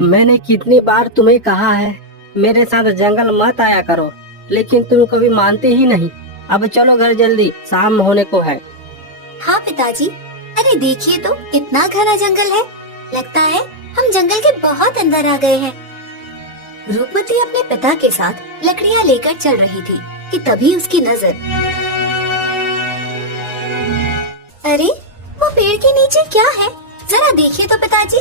मैंने कितनी बार तुम्हें कहा है मेरे साथ जंगल मत आया करो, लेकिन तुम कभी मानते ही नहीं। अब चलो घर, जल्दी शाम होने को है। हाँ पिताजी, अरे देखिए तो कितना घना जंगल है। लगता है हम जंगल के बहुत अंदर आ गए हैं। रूपमती अपने पिता के साथ लकड़ियाँ लेकर चल रही थी कि तभी उसकी नजर अरे वो पेड़ के नीचे क्या है, जरा देखिए तो पिताजी।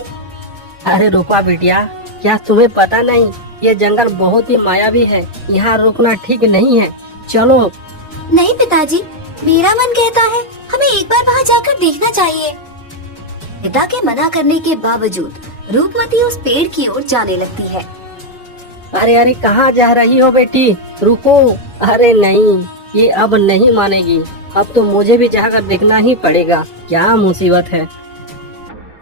अरे रूपा बिटिया, क्या तुम्हें पता नहीं, ये जंगल बहुत ही मायावी है, यहाँ रुकना ठीक नहीं है। चलो। नहीं पिताजी, मेरा मन कहता है हमें एक बार वहाँ जाकर देखना चाहिए। पिता के मना करने के बावजूद रूपमती उस पेड़ की ओर जाने लगती है। अरे अरे, कहाँ जा रही हो बेटी, रुको। अरे नहीं, ये अब नहीं मानेगी। अब तो मुझे भी जाकर देखना ही पड़ेगा, क्या मुसीबत है।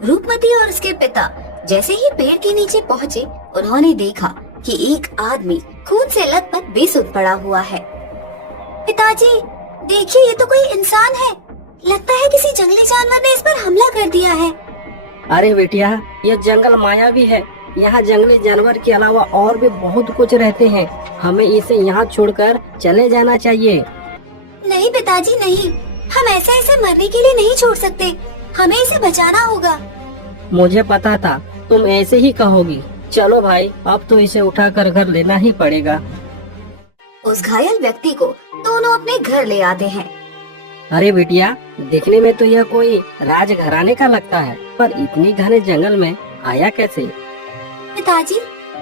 रूपमती और उसके पिता जैसे ही पेड़ के नीचे पहुँचे, उन्होंने देखा कि एक आदमी खून से लथपथ बेसुध पड़ा हुआ है। पिताजी देखिए, ये तो कोई इंसान है। लगता है किसी जंगली जानवर ने इस पर हमला कर दिया है। अरे बेटिया, ये जंगल मायावी है, यहाँ जंगली जानवर के अलावा और भी बहुत कुछ रहते हैं। हमें इसे यहाँ छोड़कर चले जाना चाहिए। नहीं पिताजी नहीं, हम ऐसे मरने के लिए नहीं छोड़ सकते, हमें इसे बचाना होगा। मुझे पता था तुम ऐसे ही कहोगी। चलो भाई, अब तो इसे उठाकर घर लेना ही पड़ेगा। उस घायल व्यक्ति को दोनों अपने घर ले आते हैं। अरे बिटिया, देखने में तो यह कोई राजघराने का लगता है, पर इतनी घने जंगल में आया कैसे? पिताजी,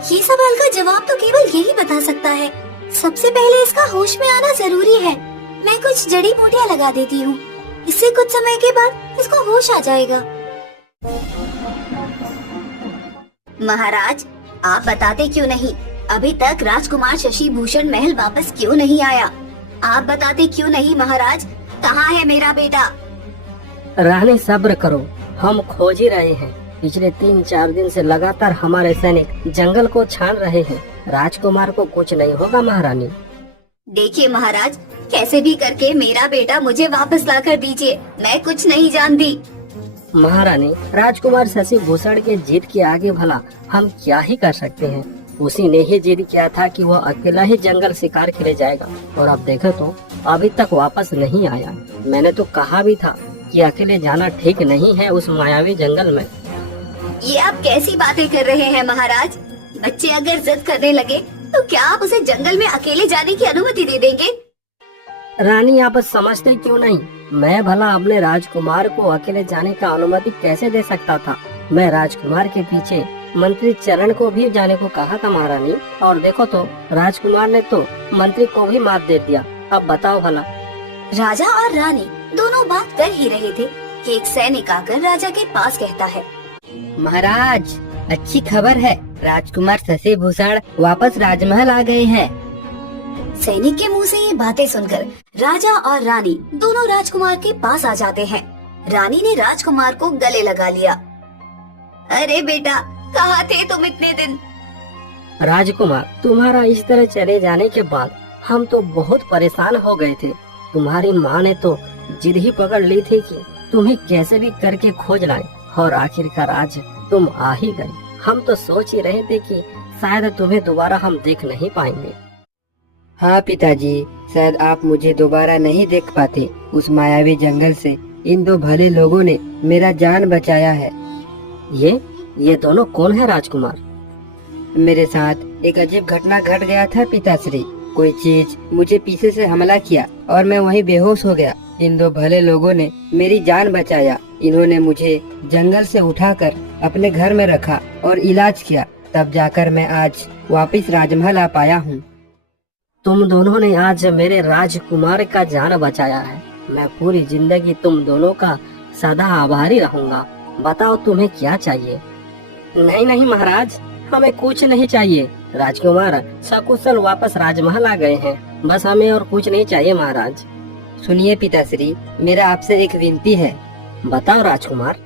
ये सवाल का जवाब तो केवल यही बता सकता है। सबसे पहले इसका होश में आना जरूरी है। मैं कुछ जड़ी बूटियाँ लगा देती हूँ, इससे कुछ समय के बाद इसको होश आ जाएगा। महाराज, आप बताते क्यों नहीं? अभी तक राजकुमार शशि भूषण महल वापस क्यों नहीं आया? आप बताते क्यों नहीं महाराज? कहाँ है मेरा बेटा? रानी सब्र करो, हम खोज ही रहे हैं। पिछले 3-4 दिन से लगातार हमारे सैनिक जंगल को छान रहे हैं। राजकुमार को कुछ नहीं होगा महारानी। देखिए महाराज, कैसे भी करके मेरा बेटा मुझे वापस ला कर दीजिए, मैं कुछ नहीं जानती। महारानी, राजकुमार शशि भूषण के जिद के आगे भला हम क्या ही कर सकते हैं। उसी ने ही जिद किया था कि वो अकेला ही जंगल शिकार के लिए जाएगा, और अब देखो तो अभी तक वापस नहीं आया। मैंने तो कहा भी था कि अकेले जाना ठीक नहीं है उस मायावी जंगल में। ये आप कैसी बातें कर रहे हैं महाराज? बच्चे अगर जिद करने लगे तो क्या आप उसे जंगल में अकेले जाने की अनुमति दे देंगे? रानी, आप समझते क्यों नहीं? मैं भला अपने राजकुमार को अकेले जाने का अनुमति कैसे दे सकता था? मैं राजकुमार के पीछे मंत्री चरण को भी जाने को कहा था महारानी, और देखो तो राजकुमार ने तो मंत्री को भी मात दे दिया। अब बताओ भला। राजा और रानी दोनों बात कर ही रहे थे कि एक सैनिक आकर राजा के पास कहता है, महाराज, अच्छी खबर है, राजकुमार शशि भूषण वापस राजमहल आ गए हैं। सैनिक के मुंह से ये बातें सुनकर राजा और रानी दोनों राजकुमार के पास आ जाते हैं। रानी ने राजकुमार को गले लगा लिया। अरे बेटा, कहाँ थे तुम इतने दिन? राजकुमार, तुम्हारा इस तरह चले जाने के बाद हम तो बहुत परेशान हो गए थे। तुम्हारी माँ ने तो जिद ही पकड़ ली थी कि तुम्हें कैसे भी करके खोज लाए, और आखिरकार आज तुम आ ही गए। हम तो सोच ही रहे थे कि शायद तुम्हें दोबारा हम देख नहीं पाएंगे। हाँ पिताजी, शायद आप मुझे दोबारा नहीं देख पाते। उस मायावी जंगल से इन दो भले लोगों ने मेरा जान बचाया है। ये दोनों कौन है राजकुमार? मेरे साथ एक अजीब घटना घट गया था पिताश्री। कोई चीज मुझे पीछे से हमला किया और मैं वहीं बेहोश हो गया। इन दो भले लोगों ने मेरी जान बचाया। इन्होंने मुझे जंगल से उठाकर अपने घर में रखा और इलाज किया, तब जाकर मैं आज वापस राजमहल आ पाया हूँ। तुम दोनों ने आज मेरे राजकुमार का जान बचाया है। मैं पूरी जिंदगी तुम दोनों का सदा आभारी रहूंगा। बताओ तुम्हें क्या चाहिए? नहीं नहीं महाराज, हमें कुछ नहीं चाहिए। राजकुमार सकुशल वापस राजमहल आ गए हैं, बस हमें और कुछ नहीं चाहिए महाराज। सुनिए पिताश्री, मेरा आपसे एक विनती है। बताओ राजकुमार।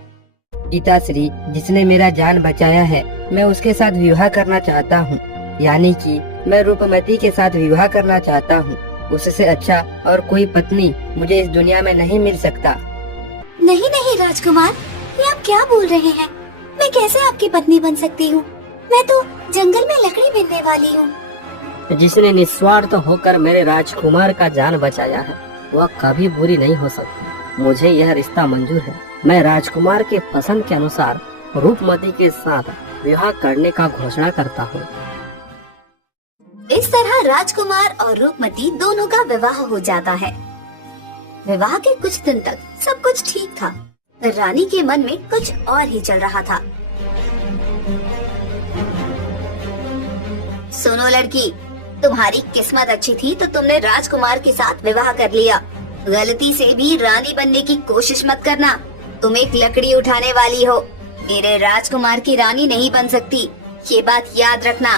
पिताश्री, जिसने मेरा जान बचाया है, मैं उसके साथ विवाह करना चाहता हूँ। यानी कि मैं रूपमती के साथ विवाह करना चाहता हूँ। उससे अच्छा और कोई पत्नी मुझे इस दुनिया में नहीं मिल सकता। नहीं नहीं राजकुमार, ये आप क्या बोल रहे हैं? मैं कैसे आपकी पत्नी बन सकती हूँ? मैं तो जंगल में लकड़ी बीनने वाली हूँ। जिसने निस्वार्थ होकर मेरे राजकुमार का जान बचाया है वह कभी बुरी नहीं हो सकती। मुझे यह रिश्ता मंजूर है। मैं राजकुमार के पसंद के अनुसार रूपमती के साथ विवाह करने का घोषणा करता हूँ। इस तरह राजकुमार और रूपमती दोनों का विवाह हो जाता है। विवाह के कुछ दिन तक सब कुछ ठीक था, पर रानी के मन में कुछ और ही चल रहा था। सुनो लड़की, तुम्हारी किस्मत अच्छी थी तो तुमने राजकुमार के साथ विवाह कर लिया। गलती से भी रानी बनने की कोशिश मत करना। तुम एक लकड़ी उठाने वाली हो, मेरे राजकुमार की रानी नहीं बन सकती, ये बात याद रखना।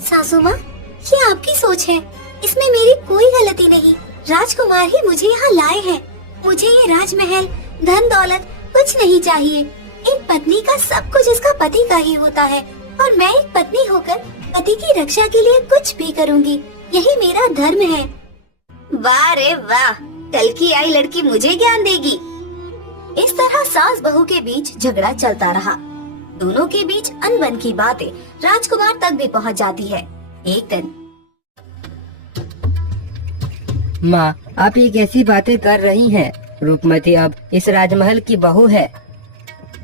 सासू माँ, ये आपकी सोच है, इसमें मेरी कोई गलती नहीं। राजकुमार ही मुझे यहाँ लाए हैं। मुझे ये राजमहल, धन दौलत कुछ नहीं चाहिए। एक पत्नी का सब कुछ इसका पति का ही होता है और मैं एक पत्नी होकर पति की रक्षा के लिए कुछ भी करूँगी। यही मेरा धर्म है। वाह रे वाह, कल की आई लड़की मुझे ज्ञान देगी। इस तरह सास बहू के बीच झगड़ा चलता रहा। दोनों के बीच अनबन की बातें राजकुमार तक भी पहुंच जाती है। एक दिन, माँ, आप ये कैसी बातें कर रही हैं? रूपमती अब इस राजमहल की बहू है।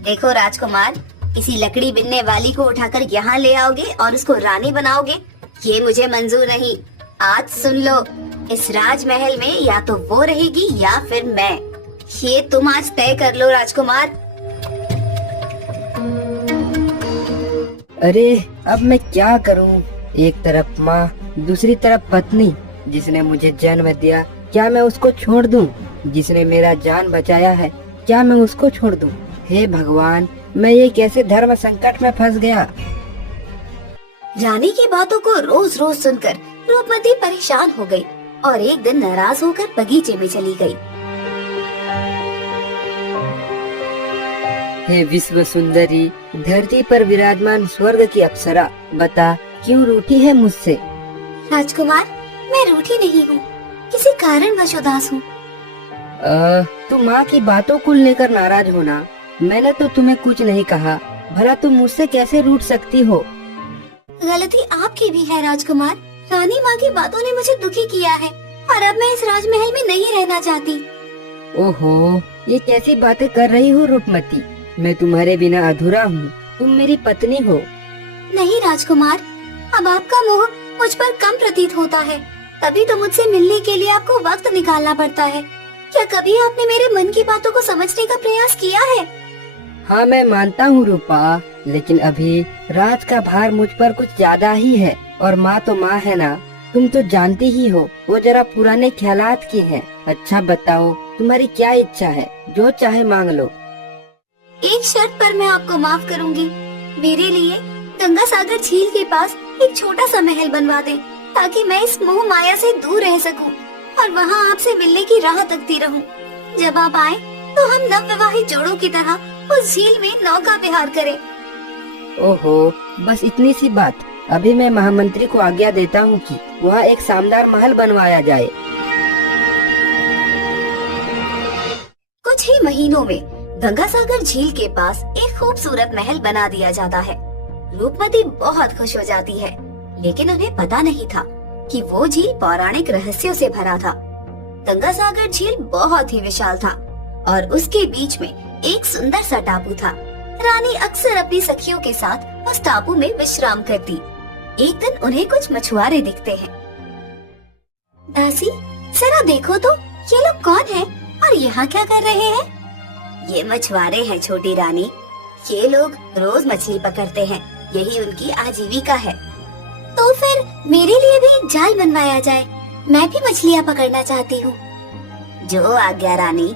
देखो राजकुमार, किसी लकड़ी बिनने वाली को उठाकर यहाँ ले आओगे और उसको रानी बनाओगे, ये मुझे मंजूर नहीं। आज सुन लो, इस राजमहल में या तो वो रहेगी या फिर मैं। ये तुम आज तय कर लो राजकुमार। अरे अब मैं क्या करूं? एक तरफ माँ, दूसरी तरफ पत्नी जिसने मुझे जन्म दिया, क्या मैं उसको छोड़ दूं? जिसने मेरा जान बचाया है, क्या मैं उसको छोड़ दूं? हे भगवान, मैं ये कैसे धर्म संकट में फंस गया। रानी की बातों को रोज रोज सुनकर रूपमती परेशान हो गई और एक दिन नाराज होकर बगीचे में चली गई। हे विश्व सुंदरी, धरती पर विराजमान स्वर्ग की अप्सरा, बता क्यों रूठी है मुझसे? राजकुमार, मैं रूठी नहीं हूँ, किसी कारणवश उदास हूँ। तुम माँ की बातों को लेकर नाराज होना, मैंने तो तुम्हें कुछ नहीं कहा, भला तुम मुझसे कैसे रूठ सकती हो? गलती आपकी भी है राजकुमार। रानी माँ की बातों ने मुझे दुखी किया है और अब मैं इस राजमहल में नहीं रहना चाहती। ओहो, ये कैसी बातें कर रही हो रूपमती? मैं तुम्हारे बिना अधूरा हूँ, तुम मेरी पत्नी हो। नहीं राजकुमार, अब आपका मोह मुझ पर कम प्रतीत होता है, तभी तो मुझसे मिलने के लिए आपको वक्त निकालना पड़ता है। क्या कभी आपने मेरे मन की बातों को समझने का प्रयास किया है? हाँ, मैं मानता हूँ रूपा, लेकिन अभी राज का भार मुझ पर कुछ ज्यादा ही है, और माँ तो माँ है ना, तुम तो जानती ही हो, वो जरा पुराने ख्यालात की है। अच्छा बताओ, तुम्हारी क्या इच्छा है? जो चाहे मांग लो। एक शर्त पर मैं आपको माफ करूंगी। मेरे लिए गंगा सागर झील के पास एक छोटा सा महल बनवा दें, ताकि मैं इस मोह माया से दूर रह सकूं और वहां आपसे मिलने की राह तकती रहूं। जब आप आए तो हम नवविवाहित जोड़ों की तरह उस झील में नौका विहार करें। ओहो, बस इतनी सी बात। अभी मैं महामंत्री को आज्ञा देता हूँ कि वहाँ एक शानदार महल बनवाया जाए। कुछ ही महीनों में गंगा सागर झील के पास एक खूबसूरत महल बना दिया जाता है। रूपमती बहुत खुश हो जाती है, लेकिन उन्हें पता नहीं था कि वो झील पौराणिक रहस्यों से भरा था। गंगा सागर झील बहुत ही विशाल था और उसके बीच में एक सुंदर सा टापू था। रानी अक्सर अपनी सखियों के साथ उस टापू में विश्राम करती। एक दिन उन्हें कुछ मछुआरे दिखते हैं। दासी, जरा देखो तो, ये लोग कौन हैं और यहाँ क्या कर रहे हैं? ये मछुआरे हैं छोटी रानी। ये लोग रोज मछली पकड़ते हैं, यही उनकी आजीविका है। तो फिर मेरे लिए भी एक जाल बनवाया जाए, मैं भी मछलियाँ पकड़ना चाहती हूँ। जो आज्ञा रानी।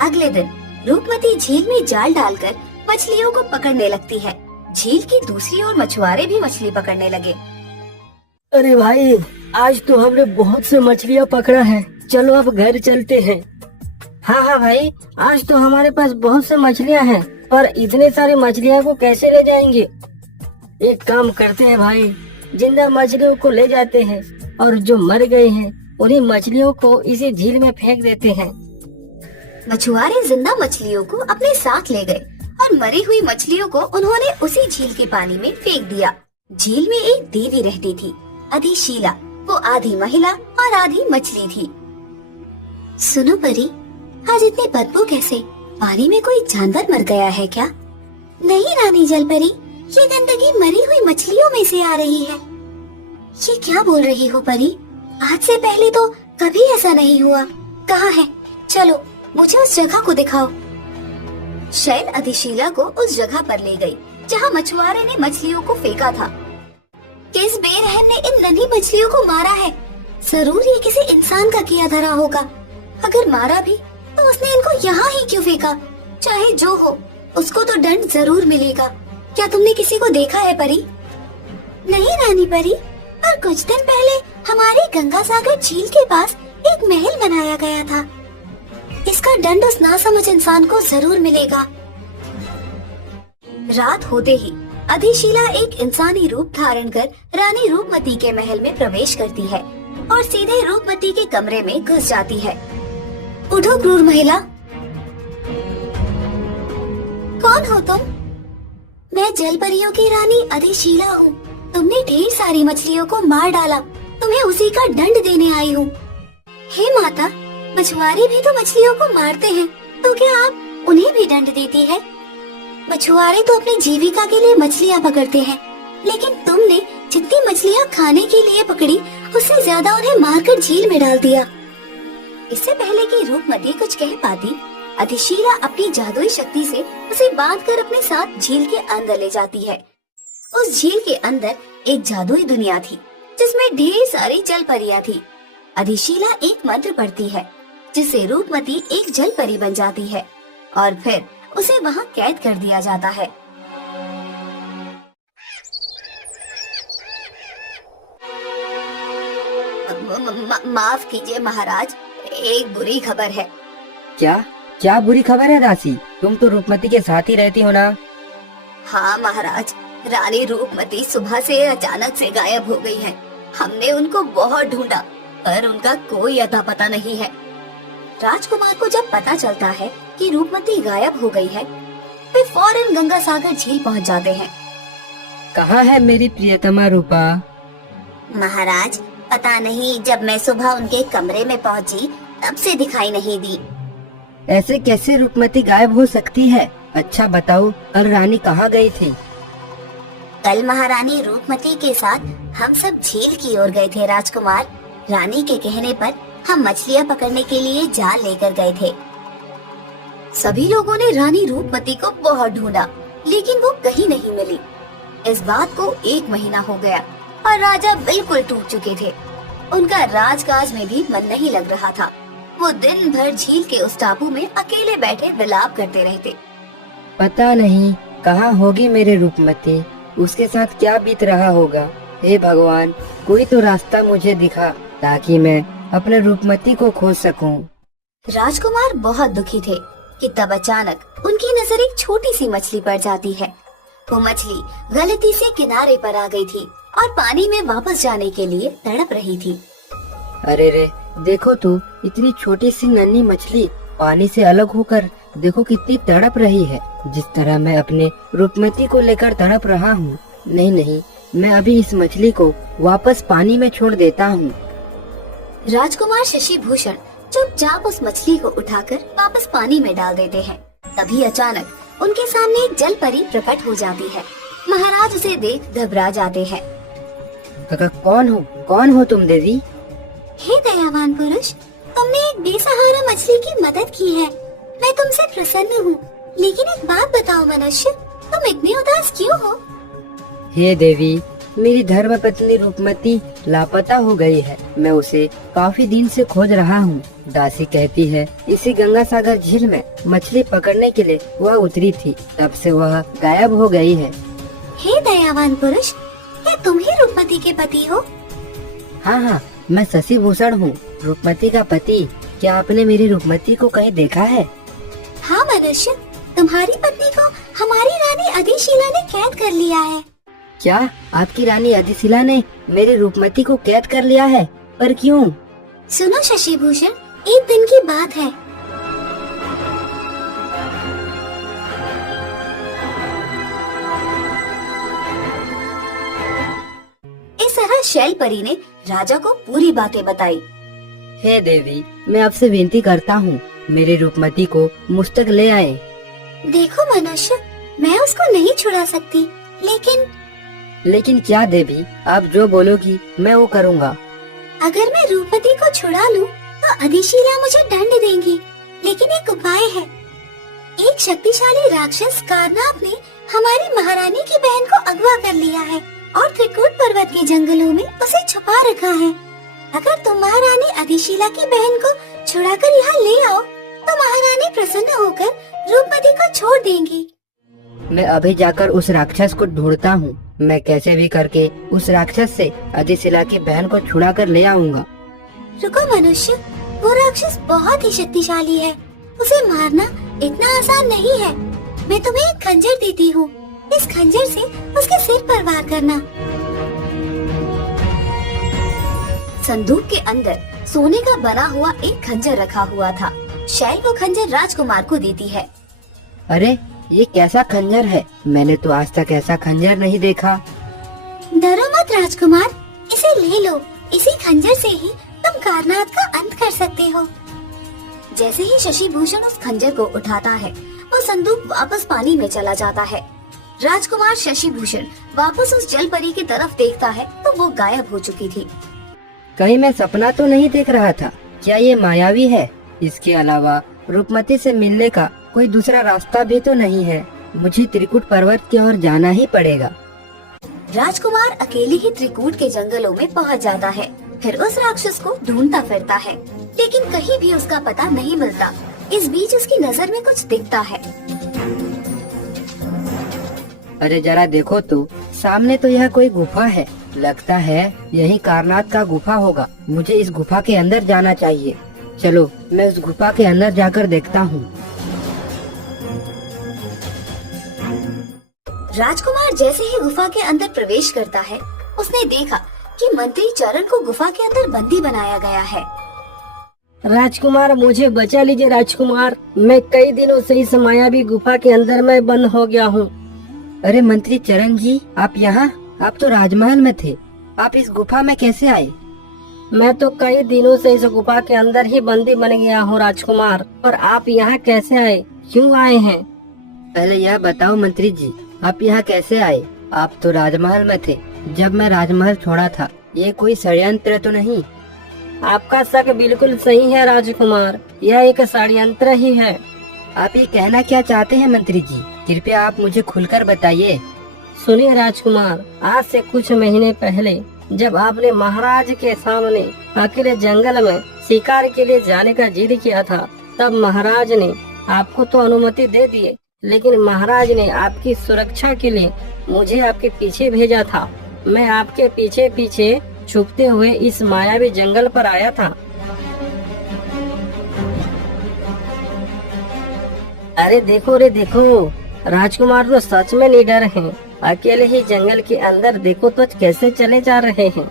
अगले दिन रूपमती झील में जाल डालकर मछलियों को पकड़ने लगती है। झील की दूसरी ओर मछुआरे भी मछली पकड़ने लगे। अरे भाई, आज तो हमने बहुत से मछलियाँ पकड़ा है, चलो अब घर चलते हैं। हाँ भाई, आज तो हमारे पास बहुत से मछलियाँ हैं, पर इतने सारी मछलियाँ को कैसे ले जाएंगे? एक काम करते हैं भाई, जिंदा मछलियों को ले जाते हैं और जो मर गए हैं उन्हीं मछलियों को इसी झील में फेंक देते हैं। मछुआरे जिंदा मछलियों को अपने साथ ले गए और मरी हुई मछलियों को उन्होंने उसी झील के पानी में फेंक दिया। झील में एक देवी रहती थी, अधिशीला। वो आधी महिला और आधी मछली थी। सुनो परी, आज इतनी बदबू कैसे? पानी में कोई जानवर मर गया है क्या? नहीं रानी जल परी, ये गंदगी मरी हुई मछलियों में से आ रही है। ये क्या बोल रही हो परी? आज से पहले तो कभी ऐसा नहीं हुआ। कहाँ है? चलो मुझे उस जगह को दिखाओ। शैल अधिशीला को उस जगह पर ले गई जहाँ मछुआरे ने मछलियों को फेंका था। किस बेरहम ने इन नन्ही मछलियों को मारा है? जरूर ये किसी इंसान का किया धरा होगा। अगर मारा भी तो उसने इनको यहाँ ही क्यों फेंका? चाहे जो हो, उसको तो दंड जरूर मिलेगा। क्या तुमने किसी को देखा है परी? नहीं रानी परी, पर कुछ दिन पहले हमारे गंगा सागर झील के पास एक महल बनाया गया था। इसका दंड उस नासमझ इंसान को जरूर मिलेगा। रात होते ही अधिशीला एक इंसानी रूप धारण कर रानी रूपमती के महल में प्रवेश करती है और सीधे रूपमती के कमरे में घुस जाती है। उठो क्रूर महिला। कौन हो तुम? मैं जलपरियों की रानी अधिशीला हूँ। तुमने ढेर सारी मछलियों को मार डाला, तुम्हें उसी का दंड देने आई हूँ। हे माता, मछुआरे भी तो मछलियों को मारते हैं, तो क्या आप उन्हें भी दंड देती है? मछुआरे तो अपनी जीविका के लिए मछलियाँ पकड़ते हैं, लेकिन तुमने जितनी मछलियाँ खाने के लिए पकड़ी उससे ज्यादा उन्हें मारकर झील में डाल दिया। इससे पहले कि रूपमती कुछ कह पाती, अधिशीला अपनी जादुई शक्ति से उसे बांधकर अपने साथ झील के अंदर ले जाती है। उस झील के अंदर एक जादुई दुनिया थी जिसमें ढेर सारी जल परियां थी। अधिशीला एक मंत्र पढ़ती है जिससे रूपमती एक जल परी बन जाती है और फिर उसे वहाँ कैद कर दिया जाता है। माफ कीजिए महाराज, एक बुरी खबर है। क्या क्या बुरी खबर है दासी? तुम तो रूपमती के साथ ही रहती हो ना? हाँ महाराज, रानी रूपमती सुबह से अचानक से गायब हो गई है। हमने उनको बहुत ढूंढा पर उनका कोई अता पता नहीं है। राजकुमार को जब पता चलता है कि रूपमती गायब हो गई है, वे फौरन गंगा सागर झील पहुंच जाते हैं। कहाँ है मेरी प्रियतमा रूपा? महाराज, पता नहीं, जब मैं सुबह उनके कमरे में पहुंची तब से दिखाई नहीं दी। ऐसे कैसे रूपमती गायब हो सकती है? अच्छा बताओ, कल रानी कहाँ गई थी? कल महारानी रूपमती के साथ हम सब झील की ओर गए थे राजकुमार। रानी के कहने पर हम मछलियाँ पकड़ने के लिए जाल लेकर गए थे। सभी लोगों ने रानी रूपमती को बहुत ढूंढा, लेकिन वो कहीं नहीं मिली। इस बात को 1 महीना हो गया और राजा बिल्कुल टूट चुके थे। उनका राजकाज में भी मन नहीं लग रहा था। वो दिन भर झील के उस टापू में अकेले बैठे विलाप करते रहते। पता नहीं कहाँ होगी मेरे रूपमती, उसके साथ क्या बीत रहा होगा। हे भगवान, कोई तो रास्ता मुझे दिखा ताकि मैं अपने रूपमती को खोज सकूं। राजकुमार बहुत दुखी थे कि तब अचानक उनकी नजर एक छोटी सी मछली पर जाती है। वो मछली गलती से किनारे पर आ गई थी और पानी में वापस जाने के लिए तड़प रही थी। अरे रे, देखो तू, इतनी छोटी सी नन्ही मछली पानी से अलग होकर देखो कितनी तड़प रही है, जिस तरह मैं अपने रूपमती को लेकर तड़प रहा हूँ। नहीं नहीं, मैं अभी इस मछली को वापस पानी में छोड़ देता हूँ। राजकुमार शशि भूषण चुपचाप उस मछली को उठाकर वापस पानी में डाल देते हैं। तभी अचानक उनके सामने एक जल परी प्रकट हो जाती है। महाराज उसे देख घबरा जाते हैं। कौन हो तुम देवी? हे दयावान पुरुष, तुमने एक बेसहारा मछली की मदद की है। मैं तुमसे प्रसन्न हूँ, लेकिन एक बात बताओ मनुष्य, तुम इतने उदास क्यों हो? हे देवी, मेरी धर्म पत्नी रूपमती लापता हो गई है। मैं उसे काफी दिन से खोज रहा हूँ। दासी कहती है इसी गंगा सागर झील में मछली पकड़ने के लिए वह उतरी थी, तब से वह गायब हो गई है। हे दयावान पुरुष, क्या तुम ही रूपमती के पति हो? हाँ, मैं शशि भूषण हूँ, रूपमती का पति। क्या आपने मेरी रूपमती को कहीं देखा है? हाँ मनुष्य, तुम्हारी पत्नी को हमारी रानी अधिशीला ने कैद कर लिया है। क्या आपकी रानी अधिशीला ने मेरी रूपमती को कैद कर लिया है? पर क्यों? सुनो शशि भूषण, एक दिन की बात है। शैल परी ने राजा को पूरी बातें बताई। हे देवी, मैं आपसे विनती करता हूँ, मेरे रूपमती को मुझ तक ले आए। देखो मनुष्य, मैं उसको नहीं छुड़ा सकती, लेकिन क्या देवी, आप जो बोलोगी मैं वो करूँगा। अगर मैं रूपमती को छुड़ा लूं, तो अधिशीला मुझे दंड देंगी। लेकिन एक उपाय है। एक शक्तिशाली राक्षस कारनाथ ने हमारी महारानी की बहन को अगवा कर लिया है और त्रिकूट पर्वत के जंगलों में उसे छुपा रखा है। अगर तुम महारानी अधिशीला की बहन को छुड़ाकर यहाँ ले आओ, तो महारानी प्रसन्न होकर रूपमती को छोड़ देंगी। मैं अभी जाकर उस राक्षस को ढूंढता हूँ। मैं कैसे भी करके उस राक्षस से अधिशिला की बहन को छुड़ा कर ले आऊंगा। रुको मनुष्य, वो राक्षस बहुत ही शक्तिशाली है। उसे मारना इतना आसान नहीं है। मैं तुम्हें एक खंजर देती हूँ। इस खंजर से उसके सिर पर वार करना। संदूक के अंदर सोने का बना हुआ एक खंजर रखा हुआ था। शैल वो खंजर राजकुमार को देती है। अरे, ये कैसा खंजर है? मैंने तो आज तक ऐसा खंजर नहीं देखा। डरो मत राजकुमार, इसे ले लो। इसी खंजर से ही तुम कारनाथ का अंत कर सकते हो। जैसे ही शशि भूषण उस खंजर को उठाता है, वो संदूक वापस पानी में चला जाता है। राजकुमार शशि भूषण वापस उस जल परी की तरफ देखता है तो वो गायब हो चुकी थी। कहीं मैं सपना तो नहीं देख रहा था? क्या ये मायावी है? इसके अलावा रूपमती से मिलने का कोई दूसरा रास्ता भी तो नहीं है। मुझे त्रिकूट पर्वत की ओर जाना ही पड़ेगा। राजकुमार अकेले ही त्रिकूट के जंगलों में पहुंच जाता है। फिर उस राक्षस को ढूंढता फिरता है, लेकिन कहीं भी उसका पता नहीं मिलता। इस बीच उसकी नजर में कुछ दिखता है। अरे जरा देखो तो, सामने तो यह कोई गुफा है। लगता है यही कारनाथ का गुफा होगा। मुझे इस गुफा के अंदर जाना चाहिए। चलो, मैं उस गुफा के अंदर जाकर देखता हूँ। राजकुमार जैसे ही गुफा के अंदर प्रवेश करता है, उसने देखा कि मंत्री चरण को गुफा के अंदर बंदी बनाया गया है। राजकुमार, मुझे बचा लीजिए राजकुमार। मैं कई दिनों से इस मायावी गुफा के अंदर मैं बंद हो गया हूँ। अरे मंत्री चरण जी, आप यहाँ? आप तो राजमहल में थे। आप इस गुफा में कैसे आए? मैं तो कई दिनों से इस गुफा के अंदर ही बंदी बन गया हूँ राजकुमार। और आप यहाँ कैसे आए? क्यों आए हैं? पहले यह बताओ मंत्री जी, आप यहाँ कैसे आए? आप तो राजमहल में थे जब मैं राजमहल छोड़ा था। ये कोई षड्यंत्र तो नहीं? आपका शक बिल्कुल सही है राजकुमार, यह एक षड्यंत्र ही है। आप ये कहना क्या चाहते हैं मंत्री जी? कृपया आप मुझे खुलकर बताइए। सुनिए राजकुमार, आज से कुछ महीने पहले जब आपने महाराज के सामने अकेले जंगल में शिकार के लिए जाने का जिद किया था, तब महाराज ने आपको तो अनुमति दे दिए, लेकिन महाराज ने आपकी सुरक्षा के लिए मुझे आपके पीछे भेजा था। मैं आपके पीछे पीछे छुपते हुए इस मायावी जंगल पर आया था। अरे देखो रे देखो, राजकुमार तो सच में निडर हैं। अकेले ही जंगल के अंदर देखो तो कैसे चले जा रहे हैं।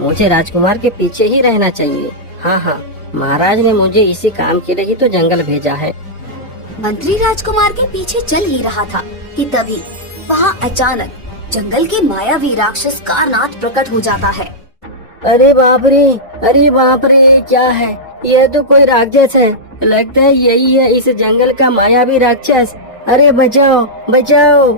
मुझे राजकुमार के पीछे ही रहना चाहिए। हाँ हाँ, महाराज ने मुझे इसी काम के लिए ही तो जंगल भेजा है। मंत्री राजकुमार के पीछे चल ही रहा था कि तभी वहाँ अचानक जंगल के मायावी राक्षस कारनाथ प्रकट हो जाता है। अरे बाप रे, अरे बाप रे, क्या है? यह तो कोई राक्षस है। लगता है यही है इस जंगल का मायावी राक्षस। अरे बचाओ बचाओ।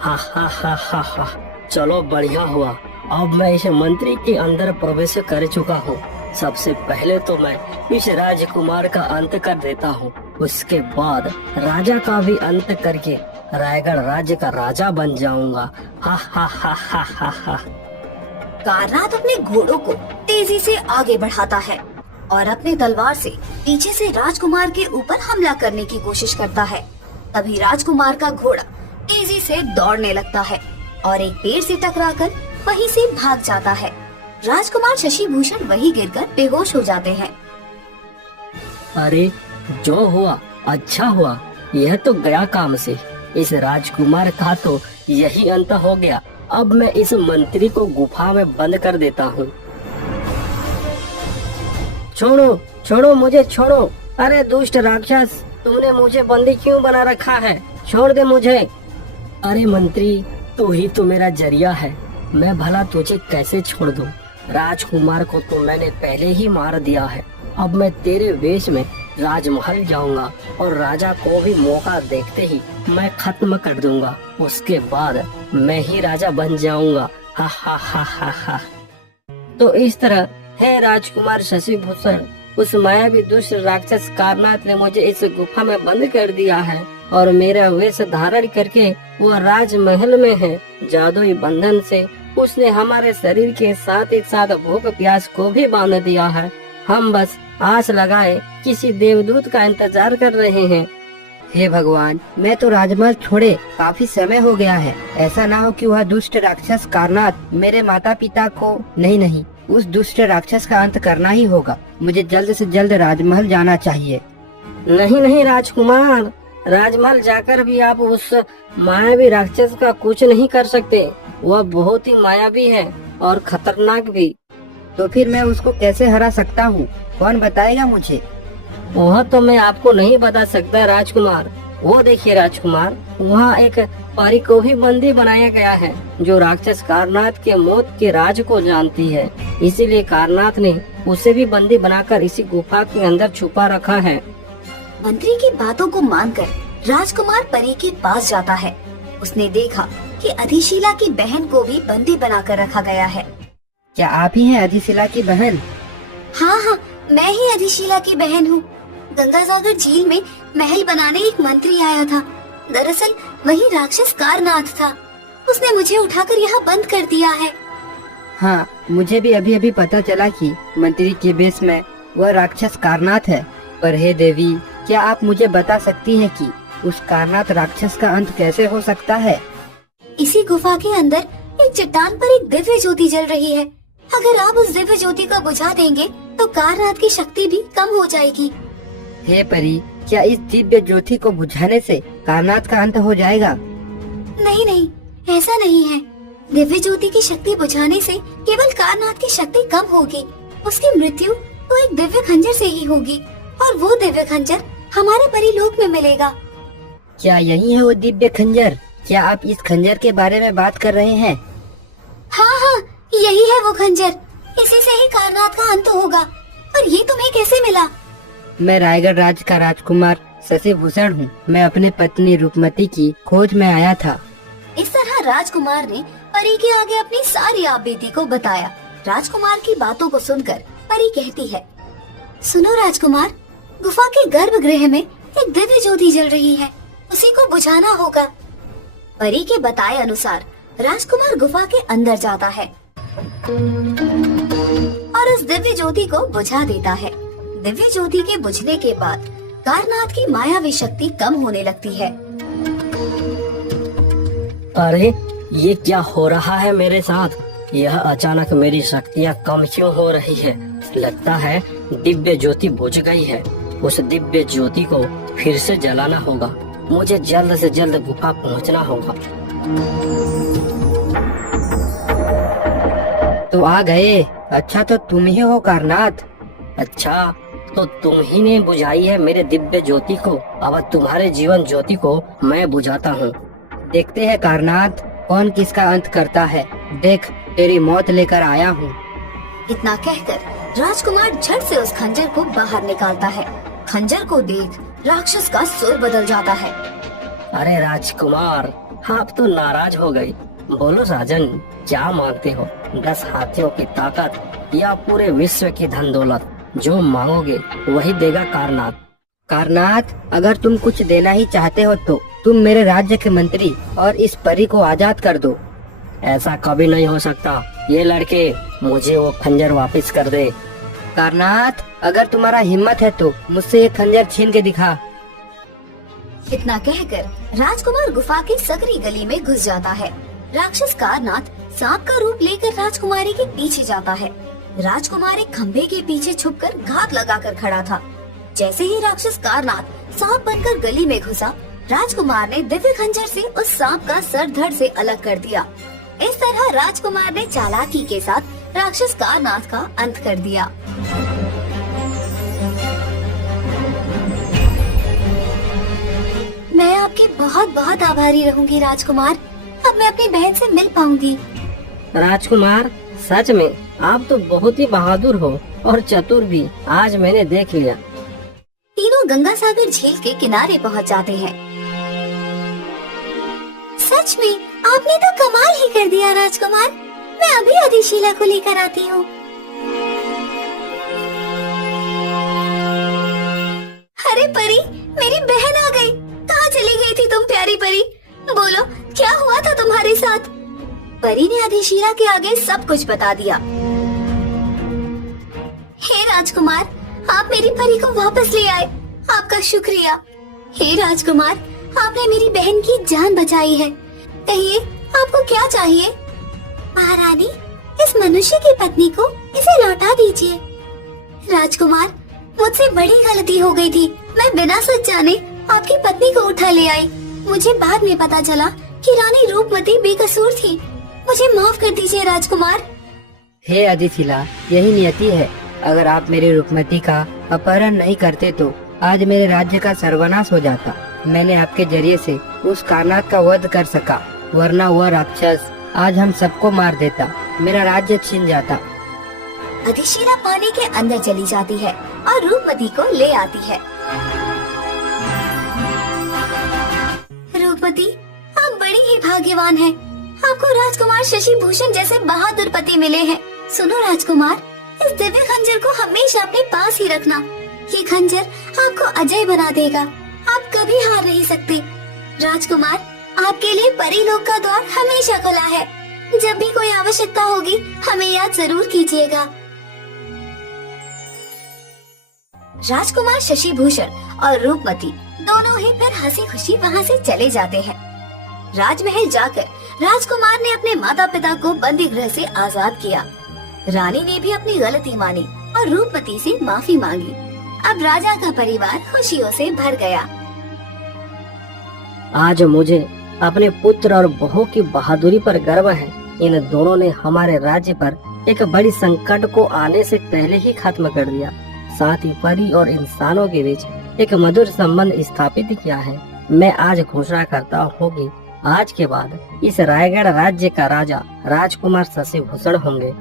हा हा हा हा हा, चलो बढ़िया हुआ, अब मैं इस मंत्री के अंदर प्रवेश कर चुका हूँ। सबसे पहले तो मैं इस राजकुमार का अंत कर देता हूँ, उसके बाद राजा का भी अंत करके रायगढ़ राज्य का राजा बन जाऊंगा। हा हा हा हा हा हा। कारनाथ अपने घोड़ों को तेजी से आगे बढ़ाता है और अपने तलवार से पीछे से राजकुमार के ऊपर हमला करने की कोशिश करता है। तभी राजकुमार का घोड़ा तेजी से दौड़ने लगता है और एक पेड़ से टकराकर वहीं से भाग जाता है। राजकुमार शशि भूषण वहीं गिरकर बेहोश हो जाते हैं। अरे जो हुआ अच्छा हुआ, यह तो गया काम से। इस राजकुमार का तो यही अंत हो गया। अब मैं इस मंत्री को गुफा में बंद कर देता हूँ। छोड़ो छोड़ो, मुझे छोड़ो। अरे दुष्ट राक्षस, तुमने मुझे बंदी क्यों बना रखा है? छोड़ दे मुझे। अरे मंत्री, तू ही तो मेरा जरिया है, मैं भला तुझे कैसे छोड़ दूं। राजकुमार को तो मैंने पहले ही मार दिया है, अब मैं तेरे वेश में राजमहल जाऊंगा और राजा को भी मौका देखते ही मैं खत्म कर दूंगा। उसके बाद मैं ही राजा बन जाऊंगा। हा हा हा हा हा। तो इस तरह है राजकुमार शशिभूषण, उस मायावी दुष्ट राक्षस कारनाथ ने मुझे इस गुफा में बंद कर दिया है और मेरा वेश धारण करके वो राजमहल में है। जादुई बंधन से उसने हमारे शरीर के साथ ही साथ भूख प्यास को भी बांध दिया है। हम बस आस लगाए किसी देवदूत का इंतजार कर रहे हैं। हे भगवान, मैं तो राजमहल छोड़े काफी समय हो गया है। ऐसा ना हो कि वह दुष्ट राक्षस कारनाथ मेरे माता पिता को नहीं, उस दुष्ट राक्षस का अंत करना ही होगा। मुझे जल्द से जल्द राजमहल जाना चाहिए। नहीं राजकुमार, राजमहल जाकर भी आप उस मायावी राक्षस का कुछ नहीं कर सकते। वह बहुत ही मायावी है और खतरनाक भी। तो फिर मैं उसको कैसे हरा सकता हूँ? कौन बताएगा मुझे? वह तो मैं आपको नहीं बता सकता राजकुमार। वो देखिए राजकुमार, वहाँ एक परी को भी बंदी बनाया गया है जो राक्षस कारनाथ के मौत के राज को जानती है। इसीलिए कारनाथ ने उसे भी बंदी बनाकर इसी गुफा के अंदर छुपा रखा है। मंत्री की बातों को मानकर राजकुमार परी के पास जाता है। उसने देखा कि अधिशिला की बहन को भी बंदी बनाकर रखा गया है। क्या आप ही हैं अधिशिला की बहन? हाँ, मैं ही अधिशिला की बहन हूँ। गंगासागर झील में महल बनाने एक मंत्री आया था। दरअसल वही राक्षस कारनाथ था। उसने मुझे उठाकर यहाँ बंद कर दिया है। हाँ, मुझे भी अभी पता चला कि मंत्री के बेस में वह राक्षस कारनाथ है। पर हे देवी, क्या आप मुझे बता सकती हैं कि उस कारनाथ राक्षस का अंत कैसे हो सकता है? इसी गुफा के अंदर एक चट्टान पर एक दिव्य ज्योति जल रही है। अगर आप उस दिव्य ज्योति को बुझा देंगे तो कारनाथ की शक्ति भी कम हो जाएगी। हे परी, क्या इस दिव्य ज्योति को बुझाने से कारनाथ का अंत हो जाएगा? नहीं, ऐसा नहीं है। दिव्य ज्योति की शक्ति बुझाने से केवल कारनाथ की शक्ति कम होगी। उसकी मृत्यु तो एक दिव्य खंजर से ही होगी और वो दिव्य खंजर हमारे परिलोक में मिलेगा। क्या यही है वो दिव्य खंजर? क्या आप इस खंजर के बारे में बात कर रहे हैं? हाँ, यही है वो खंजर। इसी से ही कारनाथ का अंत होगा। और ये तुम्हें कैसे मिला? मैं रायगढ़ राज्य का राजकुमार शशिभूषण हूँ। मैं अपने पत्नी रूपमती की खोज में आया था। इस तरह राजकुमार ने परी के आगे अपनी सारी आपबीती को बताया। राजकुमार की बातों को सुनकर परी कहती है, सुनो राजकुमार, गुफा के गर्भगृह में एक दिव्य ज्योति जल रही है, उसी को बुझाना होगा। परी के बताए अनुसार राजकुमार गुफा के अंदर जाता है और उस दिव्य ज्योति को बुझा देता है। दिव्य ज्योति के बुझने के बाद कारनाथ की मायावी शक्ति कम होने लगती है। अरे ये क्या हो रहा है मेरे साथ? यह अचानक मेरी शक्तियाँ कम क्यों हो रही है? लगता है दिव्य ज्योति बुझ गई है। उस दिव्य ज्योति को फिर से जलाना होगा। मुझे जल्द से जल्द गुफा पहुंचना होगा। तो आ गए। अच्छा, तो तुम ही हो कारनाथ? अच्छा, तो तुम ही ने बुझाई है मेरे दिव्य ज्योति को। अब तुम्हारे जीवन ज्योति को मैं बुझाता हूँ। देखते हैं कारनाथ, कौन किसका अंत करता है। देख, तेरी मौत लेकर आया हूँ। इतना कहकर राजकुमार झट से उस खंजर को बाहर निकालता है। खंजर को देख राक्षस का सुर बदल जाता है। अरे राजकुमार, आप तो नाराज हो गई। बोलो राजन, क्या मांगते हो? 10 हाथियों की ताकत या पूरे विश्व की धन दौलत? जो मांगोगे वही देगा कारनाथ। कारनाथ, अगर तुम कुछ देना ही चाहते हो तो तुम मेरे राज्य के मंत्री और इस परी को आजाद कर दो। ऐसा कभी नहीं हो सकता। ये लड़के, मुझे वो खंजर वापस कर दे। कारनाथ, अगर तुम्हारा हिम्मत है तो मुझसे ये खंजर छीन के दिखा। इतना कहकर राजकुमार गुफा की सकरी गली में घुस जाता है। राक्षस कारनाथ सांप का रूप लेकर राजकुमारी के पीछे जाता है। राजकुमार एक खंभे के पीछे छुपकर घात लगाकर खड़ा था। जैसे ही राक्षस कारनाथ सांप बनकर गली में घुसा, राजकुमार ने दिव्य खंजर से उस सांप का सर धड़ से अलग कर दिया। इस तरह राजकुमार ने चालाकी के साथ राक्षस कारनाथ का अंत कर दिया। मैं आपके बहुत बहुत आभारी रहूंगी राजकुमार। अब मैं अपनी बहन से मिल पाऊंगी। राजकुमार, सच में आप तो बहुत ही बहादुर हो और चतुर भी, आज मैंने देख लिया। तीनों गंगा सागर झील के किनारे पहुंच जाते हैं। सच में आपने तो कमाल ही कर दिया राजकुमार। मैं अभी अधिशीला को लेकर आती हूँ। अरे परी, मेरी बहन आ गई। कहाँ चली गई थी तुम प्यारी परी? बोलो, क्या हुआ था तुम्हारे साथ? परी ने अधिशीला के आगे सब कुछ बता दिया। हे राजकुमार, आप मेरी परी को वापस ले आए, आपका शुक्रिया। हे राजकुमार, आपने मेरी बहन की जान बचाई है। कहिए, आपको क्या चाहिए? महारानी, इस मनुष्य की पत्नी को इसे लौटा दीजिए। राजकुमार, मुझसे बड़ी गलती हो गई थी। मैं बिना सोच जाने आपकी पत्नी को उठा ले आई। मुझे बाद में पता चला कि रानी रूपमती बेकसूर थी। मुझे माफ कर दीजिए राजकुमार। हे अधिशिला, यही नियति है। अगर आप मेरी रूपमती का अपहरण नहीं करते तो आज मेरे राज्य का सर्वनाश हो जाता। मैंने आपके जरिए से उस कारनाथ का वध कर सका, वरना वह राक्षस आज हम सबको मार देता, मेरा राज्य छीन जाता। अधिशीला पानी के अंदर चली जाती है और रूपमती को ले आती है। रूपमती, आप बड़ी ही भाग्यवान हैं। आपको राजकुमार शशि भूषण जैसे बहादुर पति मिले हैं। सुनो राजकुमार, इस दिव्य खंजर को हमेशा अपने पास ही रखना। ये खंजर आपको अजय बना देगा। आप कभी हार नहीं सकते। राजकुमार, आपके लिए परीलोक का द्वार हमेशा खुला है। जब भी कोई आवश्यकता होगी हमें याद जरूर कीजिएगा। राजकुमार शशि भूषण और रूपमती दोनों ही फिर हंसी खुशी वहाँ से चले जाते हैं। राजमहल जाकर राजकुमार ने अपने माता पिता को बंदी गृह से आजाद किया। रानी ने भी अपनी गलती मानी और रूपमती से माफी मांगी। अब राजा का परिवार खुशियों से भर गया। आज मुझे अपने पुत्र और बहू की बहादुरी पर गर्व है। इन दोनों ने हमारे राज्य पर एक बड़ी संकट को आने से पहले ही खत्म कर दिया। साथ ही परी और इंसानों के बीच एक मधुर संबंध स्थापित किया है। मैं आज घोषणा करता हूँ कि आज के बाद इस रायगढ़ राज्य का राजा राजकुमार शशि भूषण होंगे।